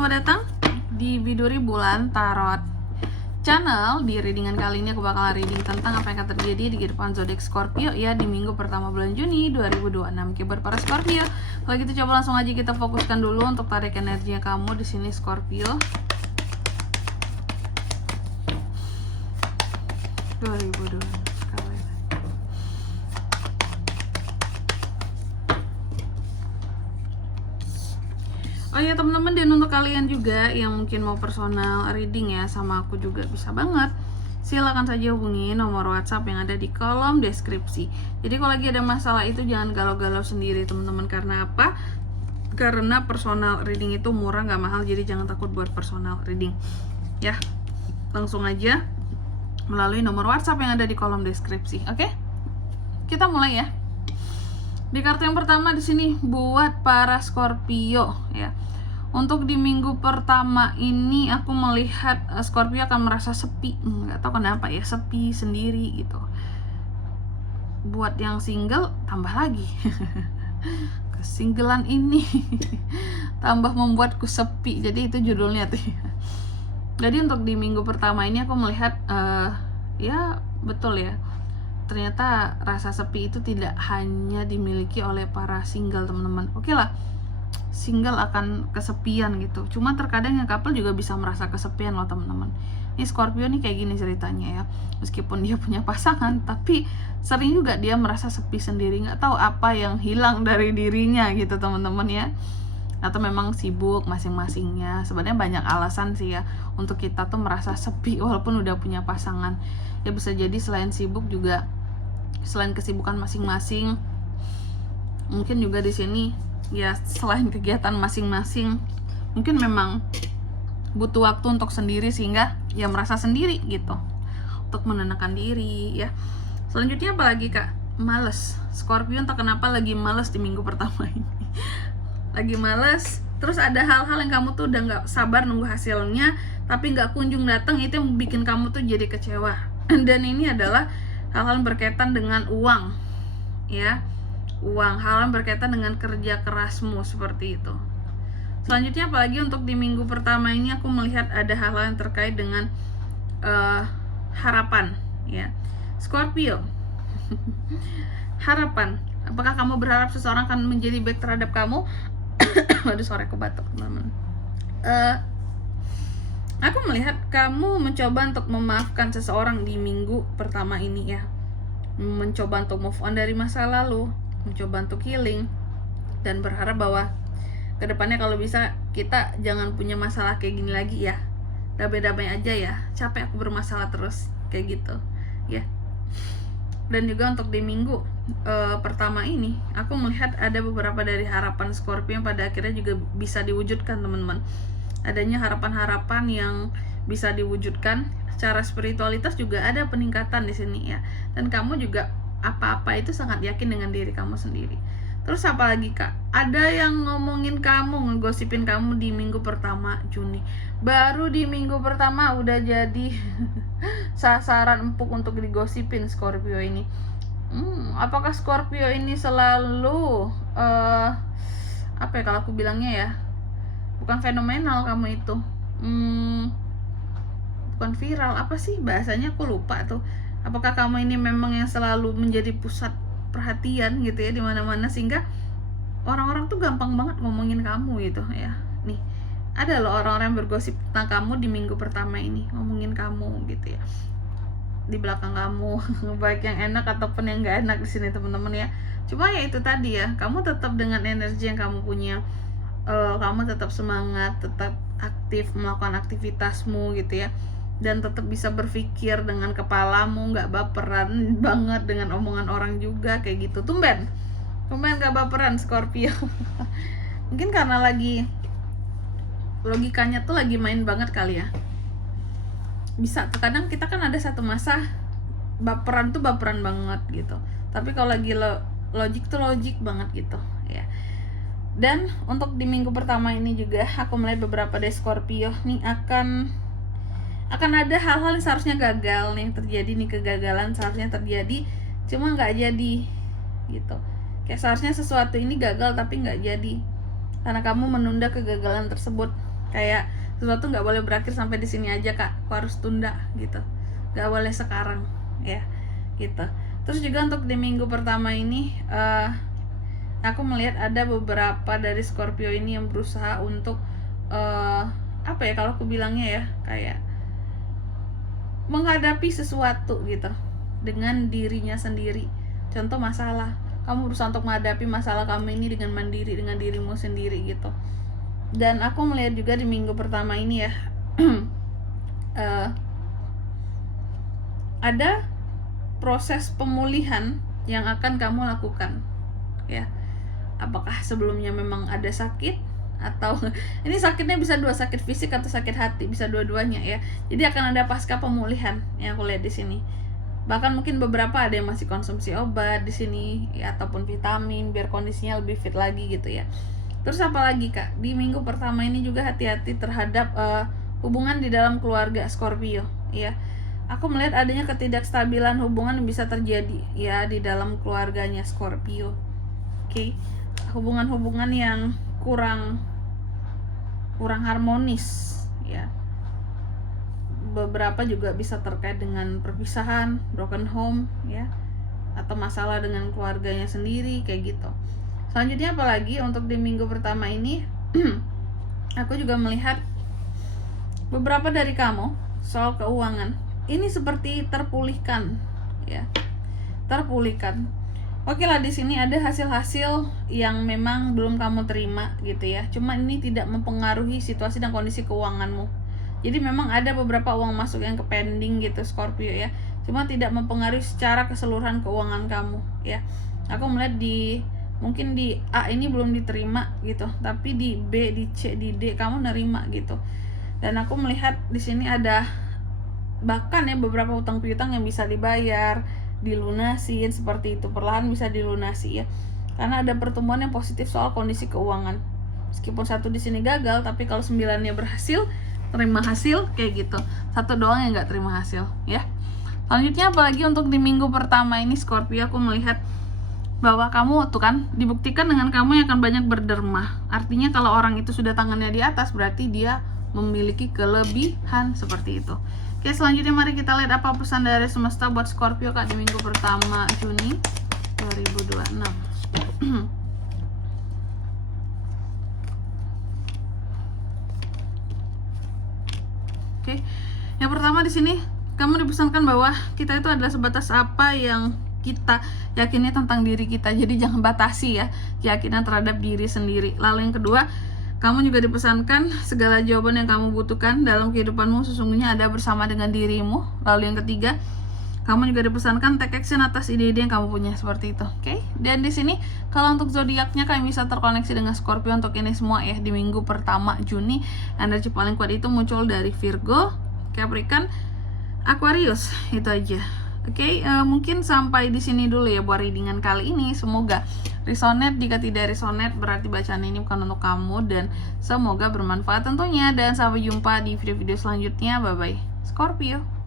selamat datang di Biduri Bulan Tarot Channel. Di readingan kali ini aku bakal reading tentang apa yang akan terjadi di kehidupan zodiak Scorpio ya di minggu pertama bulan Juni 2026. Buat para Scorpio, kalau gitu coba langsung aja kita fokuskan dulu untuk tarik energinya kamu di sini Scorpio 2026. Oh ya teman-teman, dan untuk kalian juga yang mungkin mau personal reading ya sama aku juga bisa banget. Silakan saja hubungi nomor WhatsApp yang ada di kolom deskripsi. Jadi kalau lagi ada masalah itu jangan galau-galau sendiri teman-teman. Karena apa? Karena personal reading itu murah, nggak mahal. Jadi jangan takut buat personal reading. Ya, langsung aja melalui nomor WhatsApp yang ada di kolom deskripsi. Oke? Kita mulai ya. Di kartu yang pertama di sini buat para Scorpio ya. Untuk di minggu pertama ini aku melihat Scorpio akan merasa sepi. Nggak tahu kenapa ya, sepi sendiri gitu. Buat yang single tambah lagi. Kesinggelan ini tambah membuatku sepi. Jadi itu judulnya tuh. Jadi untuk di minggu pertama ini aku melihat ya betul ya. Ternyata rasa sepi itu tidak hanya dimiliki oleh para single teman-teman. Oke lah, single akan kesepian gitu. Cuma terkadang yang couple juga bisa merasa kesepian loh teman-teman. Ini Scorpio nih kayak gini ceritanya ya. Meskipun dia punya pasangan, tapi sering juga dia merasa sepi sendiri. Nggak tahu apa yang hilang dari dirinya gitu teman-teman ya. Atau memang sibuk masing-masingnya. Sebenarnya banyak alasan sih ya untuk kita tuh merasa sepi walaupun udah punya pasangan. Ya bisa jadi selain sibuk juga, selain kesibukan masing-masing, mungkin juga di sini ya selain kegiatan masing-masing, mungkin memang butuh waktu untuk sendiri sehingga ya merasa sendiri gitu, untuk menenangkan diri ya. Selanjutnya apa lagi kak? Males. Scorpio entah kenapa lagi males di minggu pertama ini. Lagi males, terus ada hal-hal yang kamu tuh udah gak sabar nunggu hasilnya tapi gak kunjung datang, itu yang bikin kamu tuh jadi kecewa. Dan ini adalah hal-hal berkaitan dengan uang ya, uang, hal-hal berkaitan dengan kerja kerasmu seperti itu. Selanjutnya apalagi untuk di minggu pertama ini aku melihat ada hal-hal yang terkait dengan harapan ya Scorpio. Harapan, apakah kamu berharap seseorang akan menjadi baik terhadap kamu? Aduh, sore aku batuk teman-teman. Aku melihat kamu mencoba untuk memaafkan seseorang di minggu pertama ini ya. Mencoba untuk move on dari masa lalu, mencoba untuk healing, dan berharap bahwa kedepannya kalau bisa kita jangan punya masalah kayak gini lagi ya. Damai-damai aja ya, capek aku bermasalah terus kayak gitu ya. Dan juga untuk di minggu pertama ini aku melihat ada beberapa dari harapan Scorpio yang pada akhirnya juga bisa diwujudkan teman-teman. Adanya harapan-harapan yang bisa diwujudkan. Secara spiritualitas juga ada peningkatan di sini ya. Dan kamu juga apa-apa itu sangat yakin dengan diri kamu sendiri. Terus apa lagi kak? Ada yang ngomongin kamu, ngegosipin kamu di minggu pertama Juni. Baru di minggu pertama udah jadi sasaran empuk untuk digosipin Scorpio ini. Apakah Scorpio ini selalu apa ya kalau aku bilangnya ya, bukan fenomenal kamu itu, bukan viral, apa sih bahasanya aku lupa tuh. Apakah kamu ini memang yang selalu menjadi pusat perhatian gitu ya di mana-mana sehingga orang-orang tuh gampang banget ngomongin kamu gitu ya. Nih, ada loh orang-orang yang bergosip tentang kamu di minggu pertama ini, ngomongin kamu gitu ya di belakang kamu, baik yang enak ataupun yang gak enak di sini teman-teman ya. Cuma ya itu tadi ya, kamu tetap dengan energi yang kamu punya. Kamu tetap semangat, tetap aktif melakukan aktivitasmu gitu ya, dan tetap bisa berpikir dengan kepalamu, nggak baperan banget dengan omongan orang juga kayak gitu. Tumben nggak baperan Scorpio. Mungkin karena lagi logikanya tuh lagi main banget kali ya. Bisa terkadang kita kan ada satu masa baperan tuh baperan banget gitu, tapi kalau lagi logik tuh logik banget gitu ya. Dan untuk di minggu pertama ini juga aku melihat beberapa dari Scorpio nih akan ada hal-hal yang seharusnya gagal nih terjadi nih, kegagalan seharusnya terjadi cuma nggak jadi gitu. Kayak seharusnya sesuatu ini gagal tapi nggak jadi karena kamu menunda kegagalan tersebut Kayak sesuatu nggak boleh berakhir sampai di sini aja kak, aku harus tunda gitu, nggak boleh sekarang ya gitu. Terus juga untuk di minggu pertama ini aku melihat ada beberapa dari Scorpio ini yang berusaha untuk apa ya kalau aku bilangnya ya, kayak menghadapi sesuatu gitu dengan dirinya sendiri. Contoh masalah, kamu berusaha untuk menghadapi masalah kamu ini dengan mandiri, dengan dirimu sendiri gitu. Dan aku melihat juga di minggu pertama ini ya ada proses pemulihan yang akan kamu lakukan ya. Apakah sebelumnya memang ada sakit, atau ini sakitnya bisa dua, sakit fisik atau sakit hati, bisa dua-duanya ya. Jadi akan ada pasca pemulihan yang aku lihat di sini. Bahkan mungkin beberapa ada yang masih konsumsi obat di sini ya, ataupun vitamin biar kondisinya lebih fit lagi gitu ya. Terus apa lagi kak, di minggu pertama ini juga hati-hati terhadap hubungan di dalam keluarga Scorpio ya. Aku melihat adanya ketidakstabilan hubungan yang bisa terjadi ya di dalam keluarganya Scorpio. Oke. Hubungan-hubungan yang kurang harmonis ya. Beberapa juga bisa terkait dengan perpisahan, broken home ya, atau masalah dengan keluarganya sendiri kayak gitu. Selanjutnya apalagi untuk di minggu pertama ini aku juga melihat beberapa dari kamu soal keuangan ini seperti terpulihkan ya, terpulihkan. Oke lah, di sini ada hasil-hasil yang memang belum kamu terima gitu ya. Cuma ini tidak mempengaruhi situasi dan kondisi keuanganmu. Jadi memang ada beberapa uang masuk yang ke pending gitu Scorpio ya. Cuma tidak mempengaruhi secara keseluruhan keuangan kamu ya. Aku melihat mungkin di A ini belum diterima gitu, tapi di B, di C, di D kamu nerima gitu. Dan aku melihat di sini ada bahkan ya beberapa utang piutang yang bisa dibayar, dilunasin seperti itu, perlahan bisa dilunasi ya. Karena ada pertumbuhan yang positif soal kondisi keuangan. Meskipun satu di sini gagal, tapi kalau 9-nya berhasil, terima hasil kayak gitu. Satu doang yang nggak terima hasil ya. Selanjutnya apalagi untuk di minggu pertama ini Scorpio, aku melihat bahwa kamu tuh kan dibuktikan dengan kamu yang akan banyak berderma. Artinya kalau orang itu sudah tangannya di atas, berarti dia memiliki kelebihan seperti itu. Oke, selanjutnya mari kita lihat apa pesan dari semesta buat Scorpio kak di minggu pertama Juni 2026. Oke, yang pertama di sini kamu dipesankan bahwa kita itu adalah sebatas apa yang kita yakini tentang diri kita. Jadi jangan batasi ya keyakinan terhadap diri sendiri. Lalu yang kedua, kamu juga dipesankan segala jawaban yang kamu butuhkan dalam kehidupanmu sesungguhnya ada bersama dengan dirimu. Lalu yang ketiga, kamu juga dipesankan take action atas ide-ide yang kamu punya seperti itu. Oke? Dan di sini kalau untuk zodiaknya kalian bisa terkoneksi dengan Scorpio untuk ini semua ya di minggu pertama Juni. Energi paling kuat itu muncul dari Virgo, Capricorn, Aquarius. Itu aja. Oke, mungkin sampai di sini dulu ya buat readingan kali ini. Semoga resonate. Jika tidak resonate berarti bacaan ini bukan untuk kamu, dan semoga bermanfaat tentunya. Dan sampai jumpa di video-video selanjutnya. Bye bye Scorpio.